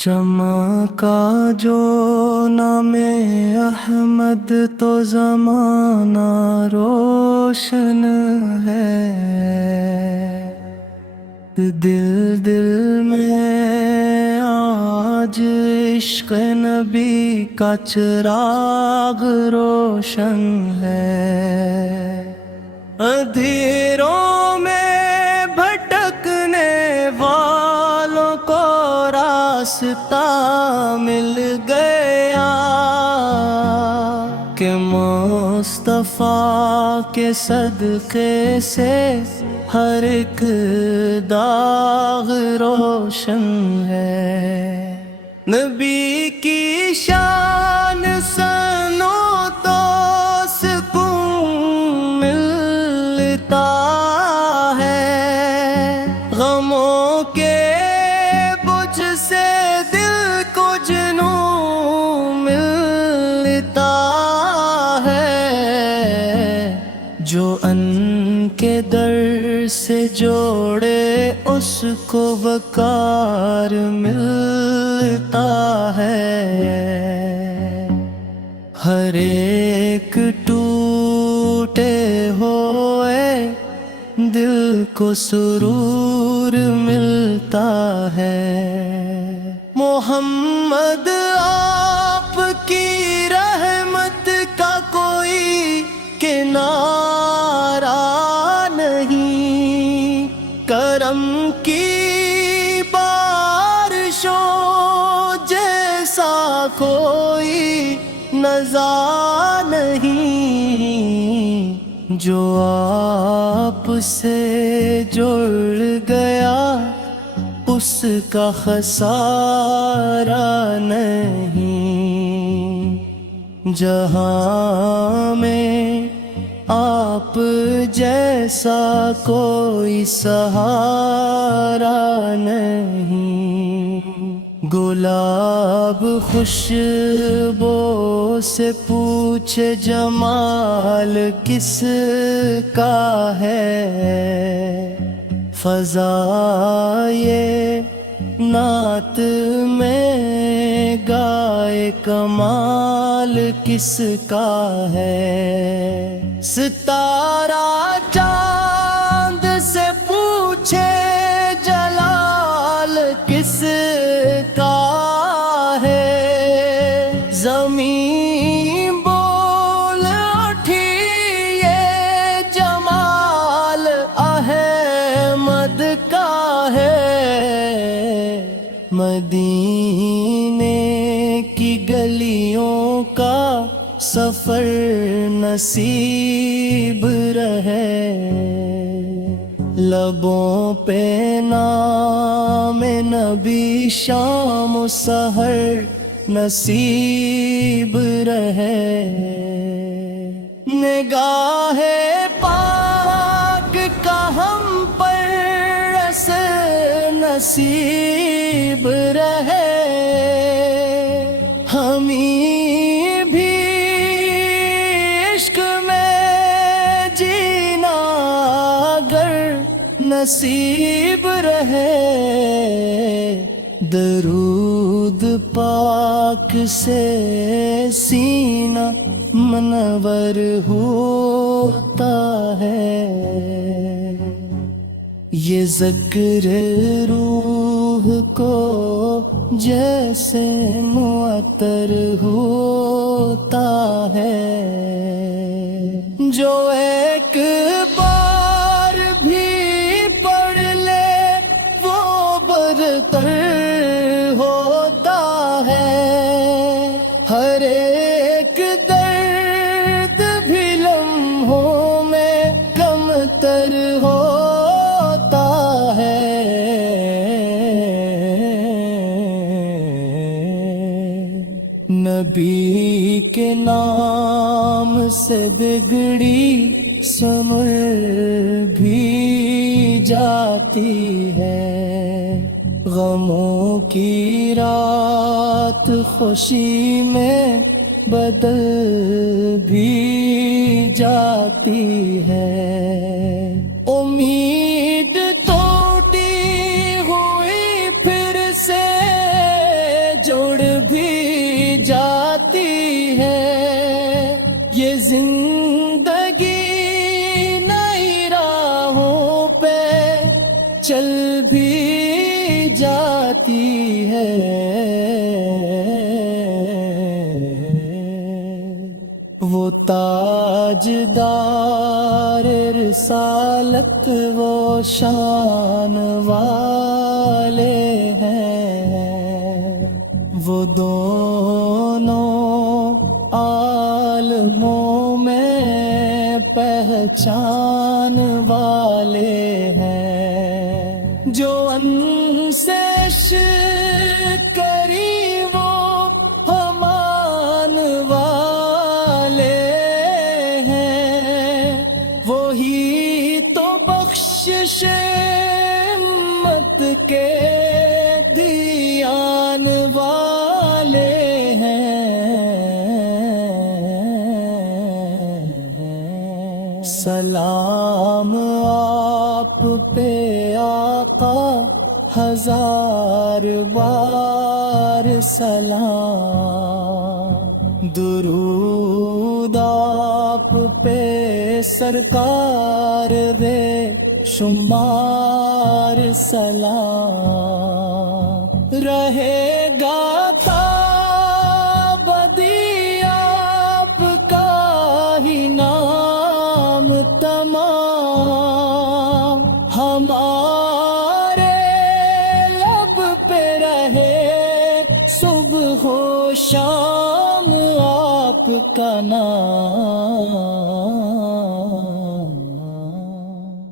چمکا جو نام احمد تو زمانہ روشن ہے، دل دل میں آج عشق نبی کا چراغ روشن ہے۔ اندھیروں میں بھٹکنے والوں کو راستہ مل گیا کہ مصطفیٰ کے صدقے سے ہر ایک داغ روشن ہے۔ نبی کی شان سنو تو سکون ملتا ہے، غموں کے بجھ سے دل کو جنون ملتا ہے، جو ان کے در سے جوڑے اس کو وقار ملتا ہے۔ ہر ایک ٹوٹے ہوئے دل کو سرور ملتا ہے۔ محمد آپ کی رحمت کا کوئی کنارہ نہیں، کرم کی بارشوں جیسا کوئی نظارہ نہیں، جو آپ سے جڑ گیا اس کا خسارہ نہیں۔ جہاں میں آپ جیسا کوئی سہارا نہیں، گلاب خوشبو سے پوچھے جمال کس کا ہے، فضائے نعت میں گائے کمال کس کا ہے، ستارہ چاند سے پوچھے جلال کس کا ہے، زمین بول اٹھی یہ جمال احمد کا ہے، مدینے کی گلیوں کا سفر نصیب رہے، لبوں پہ نام نبی شام و سحر نصیب رہے، نگاہ پاک کا ہم پر اثر نصیب رہے، ہمیں بھی عشق میں جینا اگر نصیب رہے، درود پاک سے سینہ منور ہوتا ہے، یہ ذکر روح کو جیسے معطر ہوتا ہے، جو ایک بار بھی پڑھ لے وہ برتر ہوتا ہے، ہر ایک درد بھی لمحوں میں کم تر ہوتا ہے، نبی کے نام سے بگڑی سمر بھی جاتی ہے، غموں کی رات خوشی میں بدل بھی جاتی ہے، امید ٹوٹی ہوئی پھر سے ہے وہ تاجدار رسالت وہ شان والے ہیں وہ دونوں عالموں میں پہچان والے ہیں جو ان سے کری وہ ہمان والے ہیں وہی تو بخشش امت کے دیان والے ہیں سلام آپ پہ آقا ہزار بار سلام درود آپ پہ سرکار بے شمار سلام رہے گا تابدی آپ کا ہی نام تمام ہمارے لب پہ رہے صبح و شام آپ کا نام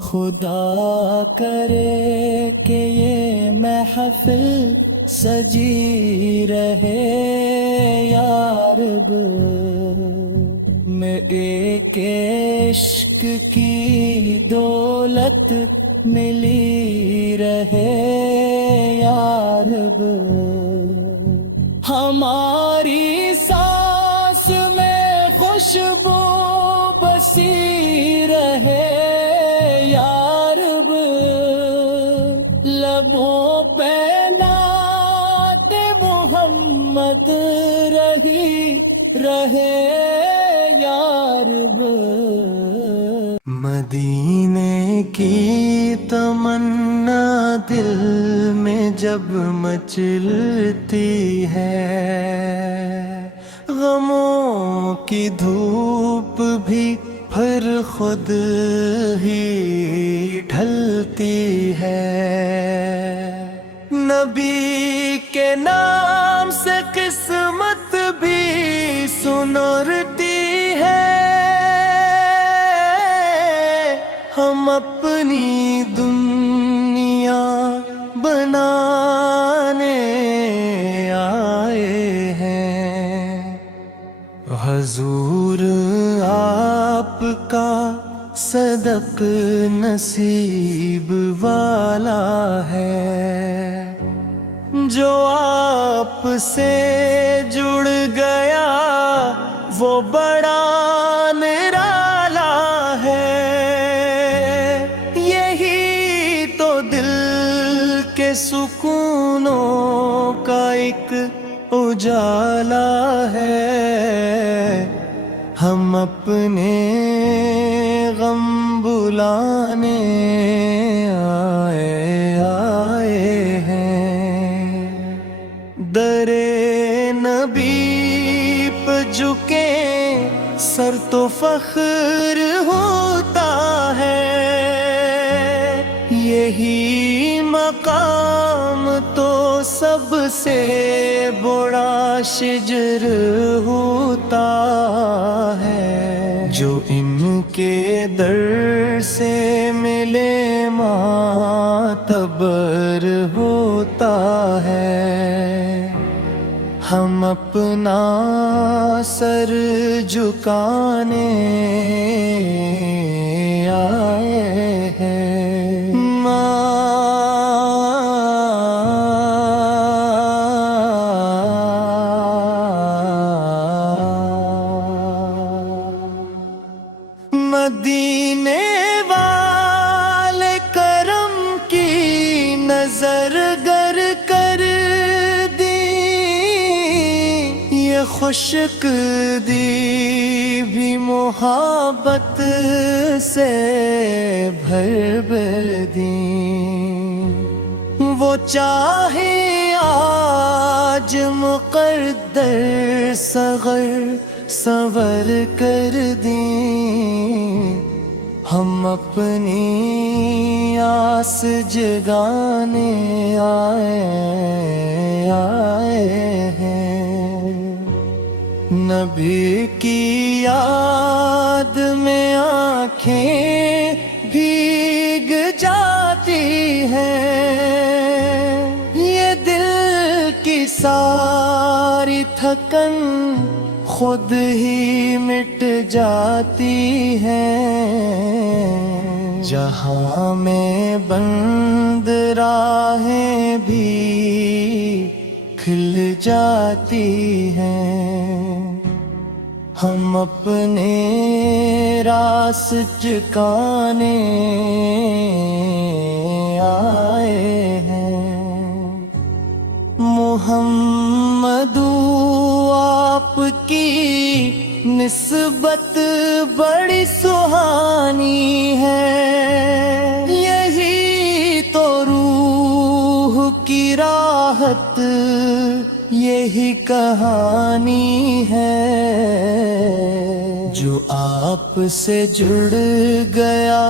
خدا کرے کہ یہ محفل سجی رہے یا رب میں ایک عشق کی دولت ملی رہے یا رب ہماری سانس میں خوشبو بسی رہے یا رب لبوں پہ نعت محمد رہی رہے یا رب مدینے کی تمنا دل میں جب مچلتی ہے غموں کی دھوپ بھی پھر خود ہی ڈھلتی ہے نبی کے نام سے قسمت بھی سنرتی ہے ہم اپنی دنیا بنانے آئے ہیں حضور آپ کا صدق نصیب والا ہے جو آپ سے جڑ گیا وہ بڑا نرالا ہے یہی تو دل کے سکونوں کا ایک اجالا ہے ہم اپنے غم بلانے آئے ہیں در نبی پہ جھکے سر تو فخر ہوتا ہے یہی مقام تو سب سے بڑا شجر ہوتا ہے جو ان کے در سے ملے معتبر ہوتا ہے ہم اپنا سر جھکانے آئے ہیں مدینے والے کرم کی نظر گر کر دی یہ خشک دی بھی محبت سے بھر دی وہ چاہے آج مقدر صغر سنور کر دیں، ہم اپنی آس جگانے آئے ہیں۔ نبی کی یاد میں آنکھیں بھیگ جاتی ہیں، یہ دل کی ساری تھکن خود ہی مٹ جاتی ہے، جہاں میں بند راہیں بھی کھل جاتی ہیں۔ ہم اپنے راس چکانے آئے ہیں۔ محمد آپ کی نسبت بڑی سہانی ہے، یہی تو روح کی راحت یہی کہانی ہے، جو آپ سے جڑ گیا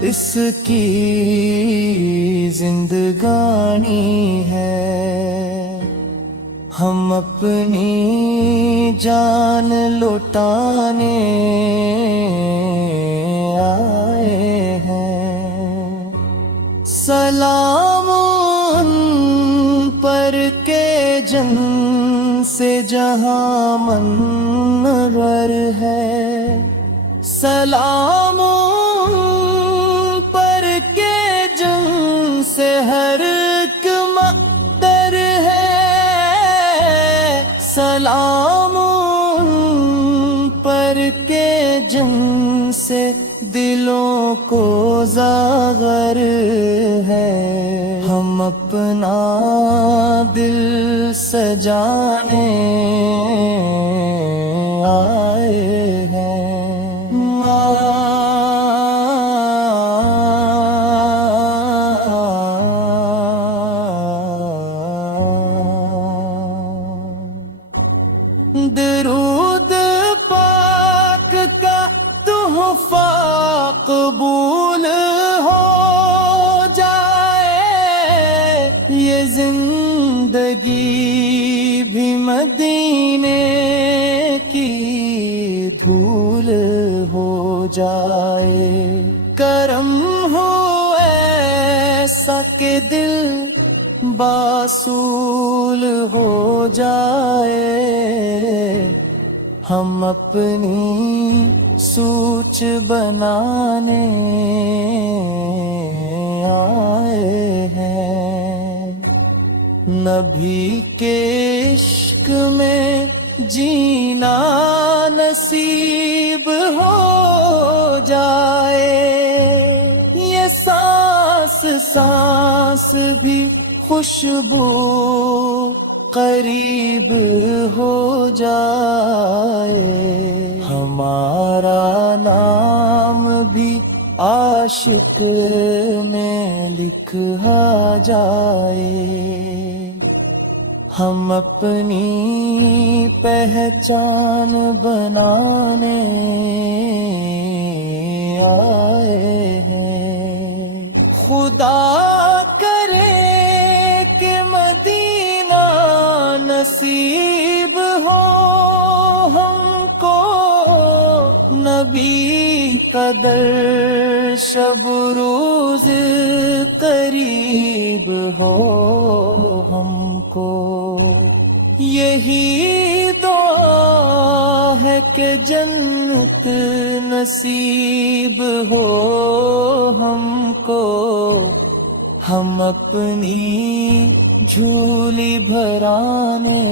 اس کی زندگانی ہے۔ ہم اپنی جان لوٹانے آئے ہیں۔ سلام ان پر کے جن سے جہاں منور ہے، سلام ان پر کے جن سے ہر ایک مقدر ہے، سلام ان پر کے جن سے دلوں کو زاغر ہے۔ ہم اپنا دل سجانے آئے ہیں۔ درود پاک کا تحفہ قبول ہو جائے، یہ زندگی بھی مدینے کی دھول ہو جائے۔ کرم ہو ایسا کہ دل باصول ہو جائے، ہم اپنی سوچ بنانے آئے ہیں۔ نبی کے عشق میں جینا نصیب ہو جائے، یہ سانس سانس بھی خوشبو قریب ہو جائے، ہمارا نام بھی عاشق میں لکھا جائے۔ ہم اپنی پہچان بنانے آئے ہیں۔ خدا کرے کہ مدینہ نصیب ہو ہم کو، نبی قدر شب روز قریب ہو ہم کو۔ یہی دعا ہے کہ جنت نصیب ہو ہم کو، ہم اپنی جھولی بھرانے